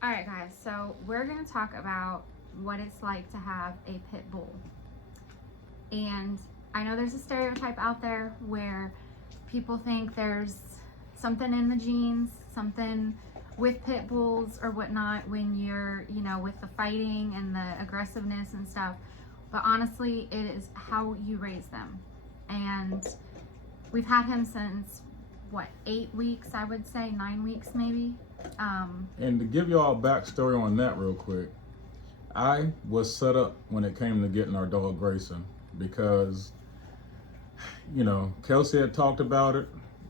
All right, guys. So we're going to talk about what it's like to have a pit bull. And I know there's a stereotype out there where people think there's something in the genes, something with pit bulls or whatnot when you're, with the fighting and the aggressiveness and stuff. But honestly, it is how you raise them. And we've had him since, 8 weeks, I would say, 9 weeks maybe. And to give y'all a backstory on that real quick, I was set up when it came to getting our dog Grayson because, Kelsey had talked about it,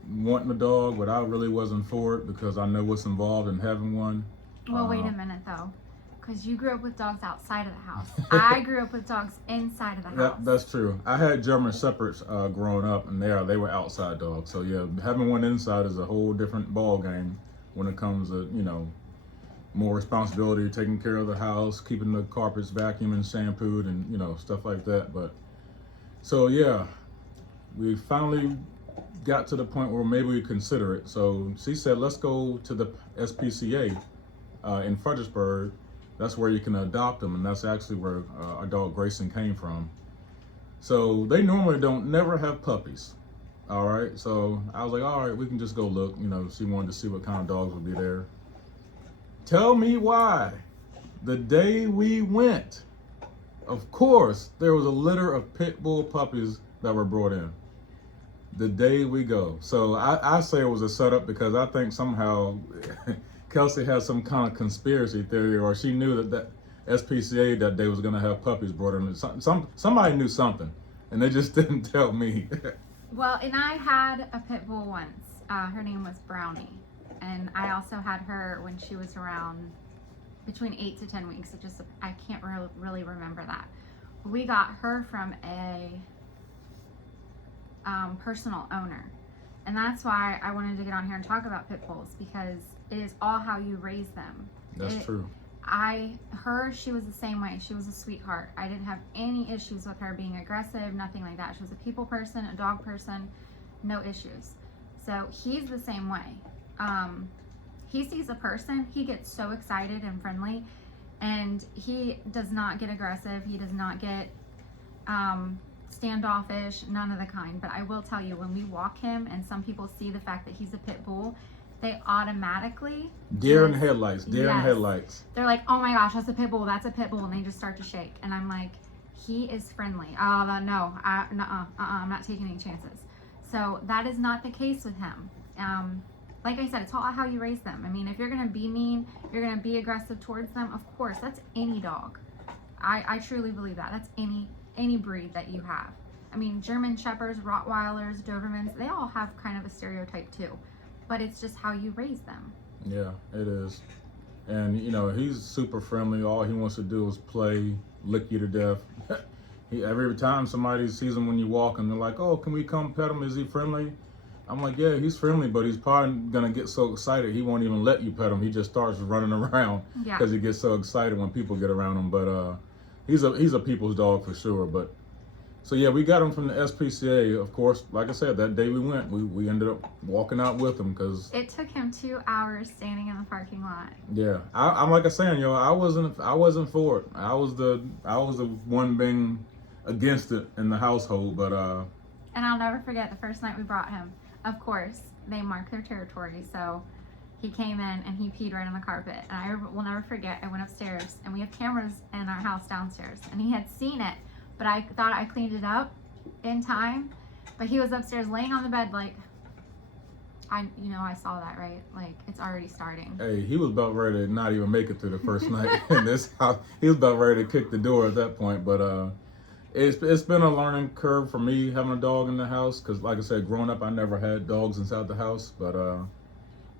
wanting a dog, but I really wasn't for it because I know what's involved in having one. Well, wait a minute though, because you grew up with dogs outside of the house. I grew up with dogs inside of the house. That's true. I had German Shepherds growing up, and they were outside dogs. So yeah, having one inside is a whole different ball game when it comes to more responsibility, taking care of the house, keeping the carpets vacuumed and shampooed, and stuff like that. But so yeah, we finally got to the point where maybe we consider it. So she said, let's go to the SPCA in Fredericksburg. That's where you can adopt them, and that's actually where our dog Grayson came from. So they normally never have puppies. All right, so I was like, all right, we can just go look. She wanted to see what kind of dogs would be there. Tell me why. The day we went, of course, there was a litter of pit bull puppies that were brought in. The day we go. So I say it was a setup because I think somehow Kelsey has some kind of conspiracy theory, or she knew that SPCA that day was going to have puppies brought in. Somebody knew something, and they just didn't tell me. Well, and I had a pit bull once. Her name was Brownie. And I also had her when she was around between 8 to 10 weeks. I can't really remember that. We got her from a personal owner. And that's why I wanted to get on here and talk about pit bulls, because it is all how you raise them. That's true. She was the same way. She was a sweetheart. I didn't have any issues with her being aggressive, nothing like that. She was a people person, a dog person, no issues. So he's the same way. He sees a person, he gets so excited and friendly, and he does not get aggressive. He does not get standoffish, none of the kind. But I will tell you, when we walk him and some people see the fact that he's a pit bull, they automatically deer in headlights. They're like, oh my gosh, that's a pit bull, and they just start to shake. And I'm like, he is friendly. I'm not taking any chances. So that is not the case with him. Like I said, it's all how you raise them. I mean, if you're going to be mean, you're going to be aggressive towards them, of course, that's any dog. I truly believe that. That's any breed that you have. I mean, German Shepherds, Rottweilers, Dobermans, they all have kind of a stereotype too. But it's just how you raise them. Yeah, it is. And, he's super friendly. All he wants to do is play, lick you to death. Every time somebody sees him when you walk and they're like, oh, can we come pet him? Is he friendly? I'm like, yeah, he's friendly, but he's probably going to get so excited he won't even let you pet him. He just starts running around because he gets so excited when people get around him. But he's a people's dog for sure. But so, yeah, we got him from the SPCA. Of course, like I said, that day we went, we ended up walking out with him because it took him 2 hours standing in the parking lot. Yeah, I'm like I saying, I wasn't for it. I was the one being against it in the household. But and I'll never forget the first night we brought him. Of course, they mark their territory, so he came in and he peed right on the carpet. And I will never forget, I went upstairs, and we have cameras in our house downstairs, and he had seen it, but I thought I cleaned it up in time. But he was upstairs laying on the bed like, I saw that, right? Like, it's already starting. Hey, he was about ready to not even make it through the first night in this house. He was about ready to kick the door at that point, but it's been a learning curve for me having a dog in the house because, like I said, growing up, I never had dogs inside the house. But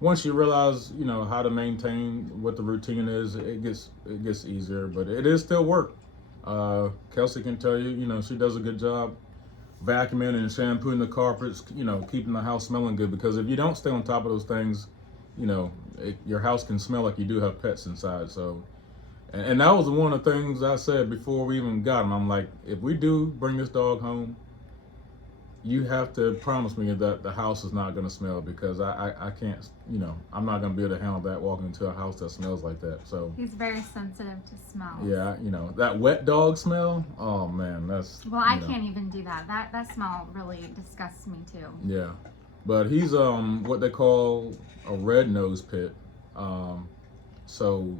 once you realize, how to maintain what the routine is, it gets easier. But it is still work. Kelsey can tell you, she does a good job vacuuming and shampooing the carpets, keeping the house smelling good. Because if you don't stay on top of those things, your house can smell like you do have pets inside. So. And that was one of the things I said before we even got him. I'm like, if we do bring this dog home, you have to promise me that the house is not going to smell, because I can't, I'm not going to be able to handle that, walking into a house that smells like that. So He's very sensitive to smells. yeah, that wet dog smell. Oh man, that's Well, I can't even do that. That smell really disgusts me too. yeah. But he's what they call a red nose pit. So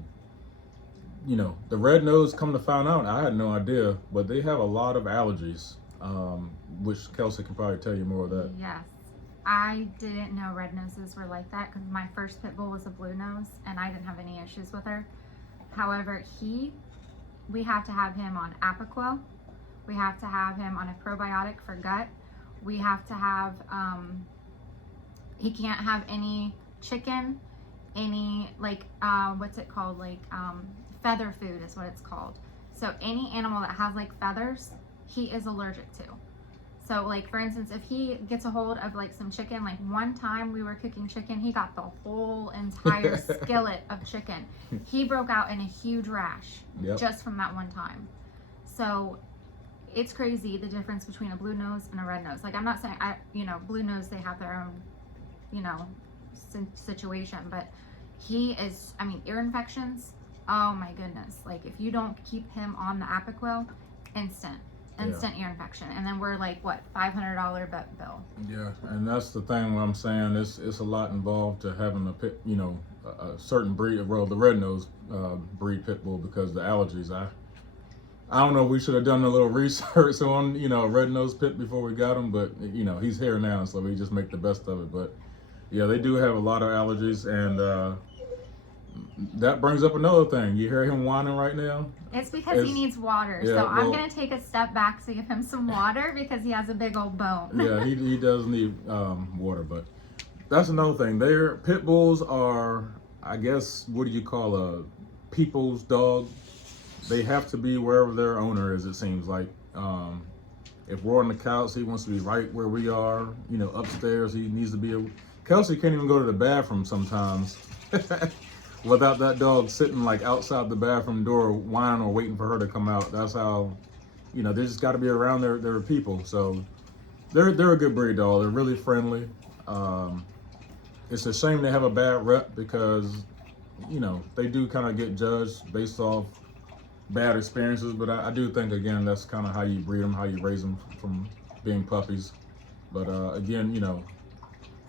the red nose, come to find out, I had no idea, but they have a lot of allergies, which Kelsey can probably tell you more of that. Yes. I didn't know red noses were like that because my first pit bull was a blue nose and I didn't have any issues with her. However, we have to have him on Apoquel. We have to have him on a probiotic for gut. We have to have, he can't have any chicken, any what's it called? Feather food is what it's called. So any animal that has feathers, he is allergic to. So for instance, if he gets a hold of some chicken, one time we were cooking chicken, he got the whole entire skillet of chicken. He broke out in a huge rash just from that one time. So it's crazy the difference between a blue nose and a red nose. I'm not saying blue nose, they have their own, situation, but he is, ear infections. Oh my goodness. If you don't keep him on the Apoquel, instant ear infection. And then we're what, $500 vet bill. Yeah, and that's the thing what I'm saying. It's a lot involved to having a certain breed, well, the red nose breed pit bull, because the allergies. I don't know, we should have done a little research on, a red nose pit before we got him, but he's here now, so we just make the best of it. But yeah, they do have a lot of allergies, and that brings up another thing. You hear him whining right now? It's because he needs water. Yeah, so I'm going to take a step back to give him some water because he has a big old bone. Yeah, he does need water. But that's another thing. Pit bulls are, I guess, what do you call a people's dog? They have to be wherever their owner is, it seems like. If we're on the couch, he wants to be right where we are. Upstairs, he needs to be. Kelsey can't even go to the bathroom sometimes without that dog sitting outside the bathroom door whining or waiting for her to come out. That's how, they just got to be around their people. So they're a good breed dog. They're really friendly. It's a shame they have a bad rep because, they do kind of get judged based off bad experiences. But I do think, again, that's kind of how you breed them, how you raise them from being puppies. But again,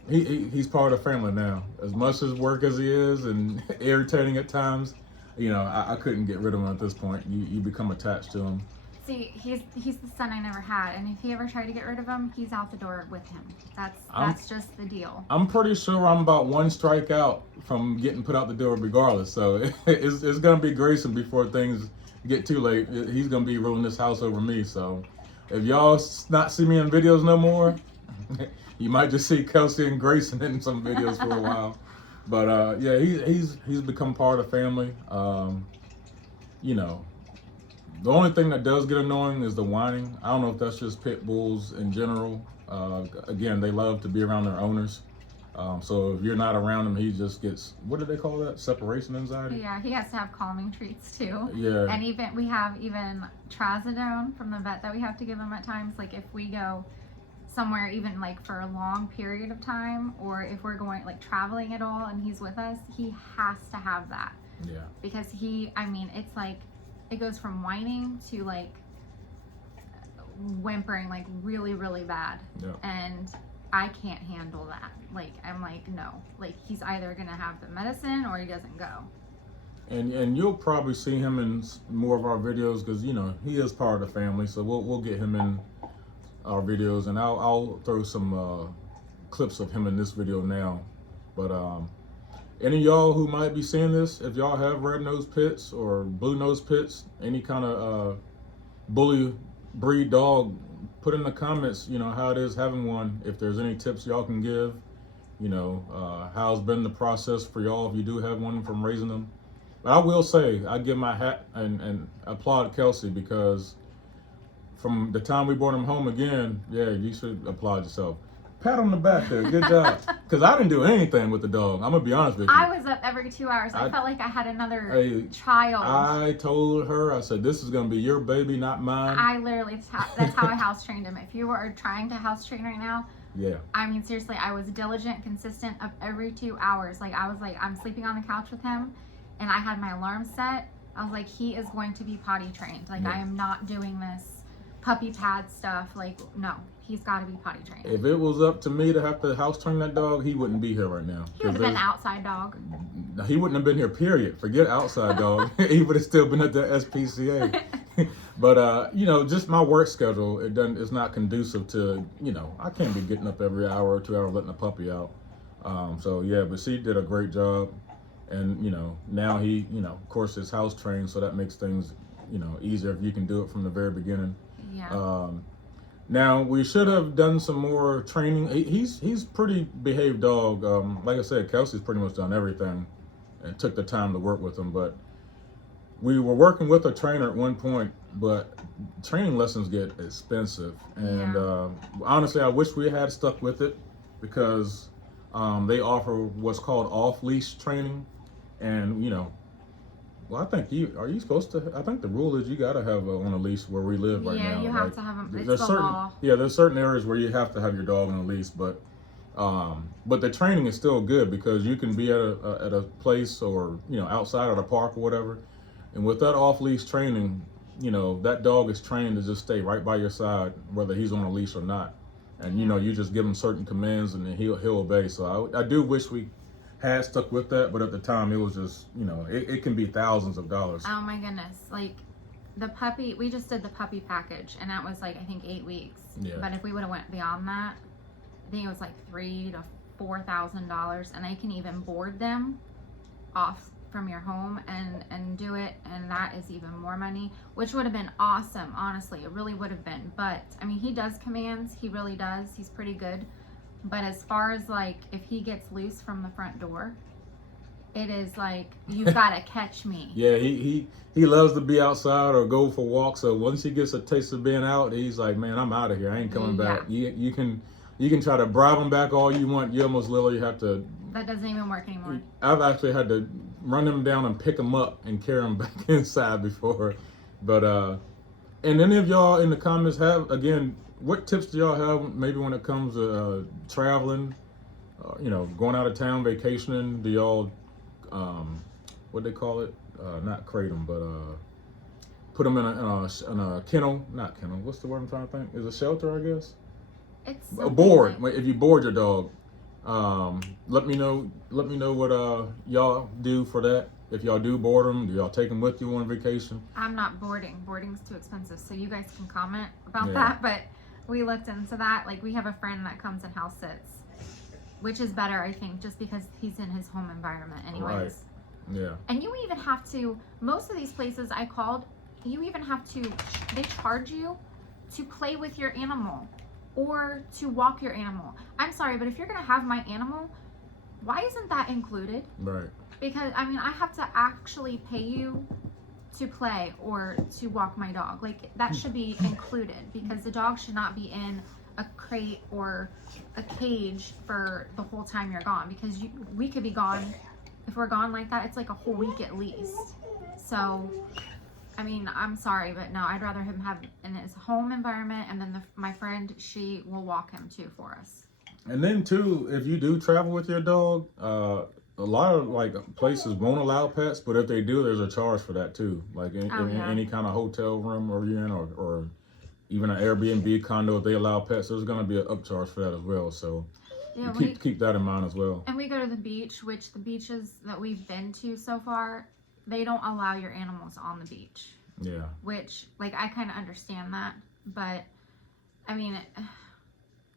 he's part of the family now. As much as work as he is and irritating at times, I couldn't get rid of him at this point. You become attached to him. See, he's the son I never had, and if he ever tried to get rid of him, he's out the door with him. That's just the deal. I'm pretty sure I'm about one strike out from getting put out the door regardless. So it's gonna be Grayson before things get too late. He's gonna be ruling this house over me. So if y'all not see me in videos no more, you might just see Kelsey and Grayson in some videos for a while. But yeah, he's become part of the family. The only thing that does get annoying is the whining. I don't know if that's just pit bulls in general. Again, they love to be around their owners. So if you're not around him, he just gets, what do they call that? Separation anxiety? Yeah, he has to have calming treats too. Yeah. And we have trazodone from the vet that we have to give him at times. If we go somewhere even for a long period of time, or if we're going traveling at all and he's with us, he has to have that. Yeah. Because it's it goes from whining to whimpering really, really bad. Yeah. And I can't handle that. I'm no. He's either gonna have the medicine or he doesn't go. And you'll probably see him in more of our videos because he is part of the family. So we'll get him in our videos, and I'll throw some clips of him in this video now. But any of y'all who might be seeing this, if y'all have red nose pits or blue nose pits, any kind of bully breed dog, put in the comments, how it is having one. If there's any tips y'all can give, how's been the process for y'all if you do have one from raising them. But I will say, I give my hat and applaud Kelsey, because from the time we brought him home again, yeah, you should applaud yourself. Pat on the back there. Good job. Because I didn't do anything with the dog. I'm going to be honest with you. I was up every 2 hours. I felt like I had another Hey, child. I told her, I said, this is going to be your baby, not mine. I literally, that's how I house trained him. If you were trying to house train right now, Yeah. I mean, seriously, I was diligent, consistent up every 2 hours. Like, I was like, I'm sleeping on the couch with him, and I had my alarm set. I was like, he is going to be potty trained. Like, Yeah. I am not doing this puppy pad stuff. Like, no, he's got to be potty trained. If it was up to me to have to house train that dog, he wouldn't be here right now. He would have been an outside dog. He wouldn't have been here, period. Forget outside dog. He would have still been at the SPCA. But you know, just my work schedule, it's not conducive to, you know, I can't be getting up every hour or 2 hours letting a puppy out. So yeah, but she did a great job. And, you know, now he, you know, of course it's house trained, so that makes things, you know, easier if you can do it from the very beginning. Yeah. Now we should have done some more training. He's pretty behaved dog. Like I said, Kelsey's pretty much done everything and took the time to work with him. But we were working with a trainer at one point, but training lessons get expensive. And honestly, I wish we had stuck with it because they offer what's called off-leash training. And, you know, well, I think are you supposed to, I think the rule is you got to have on a leash where we live right now. Yeah, you have like, to have him. It's there's the certain, law. Yeah, there's certain areas where you have to have your dog on a leash, but the training is still good because you can be at a place or, you know, outside at a park or whatever. And with that off-leash training, you know, that dog is trained to just stay right by your side, whether he's on a leash or not. And, you know, you just give him certain commands and then he'll obey. So I do wish we had stuck with that, but at the time it was just, you know, it can be thousands of dollars. Oh my goodness. Like, the puppy, we just did the puppy package, and that was like, I think 8 weeks. Yeah. But if we would have went beyond that, I think it was like $3,000 to $4,000, and they can even board them off from your home and do it, and that is even more money, which would have been awesome. Honestly, it really would have been. But I mean, he does commands, he really does, he's pretty good. But as far as like if he gets loose from the front door, it is like, you've got to catch me. Yeah, he loves to be outside or go for walks. So once he gets a taste of being out, he's like, man, I'm out of here, I ain't coming back. You can try to bribe him back all you want. You almost literally have to. That doesn't even work anymore. I've actually had to run him down and pick him up and carry him back inside before. But and any of y'all in the comments have, again, what tips do y'all have maybe when it comes to traveling, you know, going out of town, vacationing? Do y'all, what they call it? Not crate them, but put them in a kennel, not kennel. What's the word I'm trying to think? Is a shelter, I guess. It's A board. like, If you board your dog, let me know what y'all do for that. If y'all do board them, do y'all take them with you on vacation? I'm not boarding. Boarding's too expensive, so you guys can comment about Yeah. that. But we looked into that. Like, we have a friend that comes and house sits, which is better, I think, just because he's in his home environment anyways. Right. Yeah. And you even have to, most of these places I called, you even have to, they charge you to play with your animal or to walk your animal. I'm sorry, but if you're gonna have my animal, why isn't that included? Right. Because, I mean, I have to actually pay you to play or to walk my dog. Like, that should be included because the dog should not be in a crate or a cage for the whole time you're gone, because we could be gone. If we're gone like that, it's like a whole week at least. So, I mean, I'm sorry, but no, I'd rather him have in his home environment, and then my friend, she will walk him too for us. And then too, if you do travel with your dog, a lot of like places won't allow pets, but if they do, there's a charge for that too. Like in any kind of hotel room or you're in, or even an Airbnb condo, if they allow pets, there's going to be an upcharge for that as well. So Yeah, keep that in mind as well. And we go to the beach, which the beaches that we've been to so far, they don't allow your animals on the beach. Yeah. Which, like, I kind of understand that, but I mean,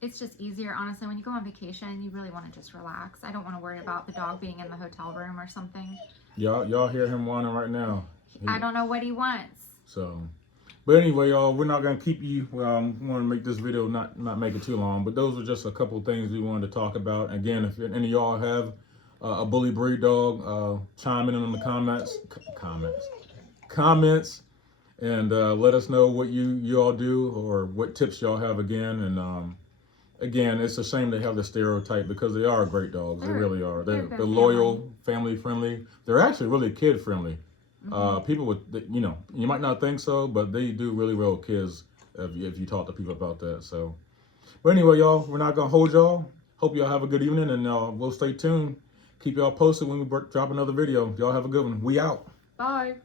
it's just easier, honestly. When you go on vacation, you really want to just relax. I don't want to worry about the dog being in the hotel room or something. Y'all hear him whining right now. I don't know what he wants. So, but anyway, y'all, we're not gonna keep you. We want to make this video not make it too long. But those are just a couple of things we wanted to talk about. Again, if any of y'all have a bully breed dog, chime in the comments, and let us know what you all do or what tips y'all have again. And again, it's a shame they have the stereotype because they are great dogs. They They're- really are. They're they're loyal, family friendly. They're actually really kid friendly. People would, you know, you might not think so, but they do really well with kids if you talk to people about that. So, but anyway, y'all, we're not gonna hold y'all. Hope y'all have a good evening, and we'll stay tuned. Keep y'all posted when we drop another video. Y'all have a good one. We out. Bye.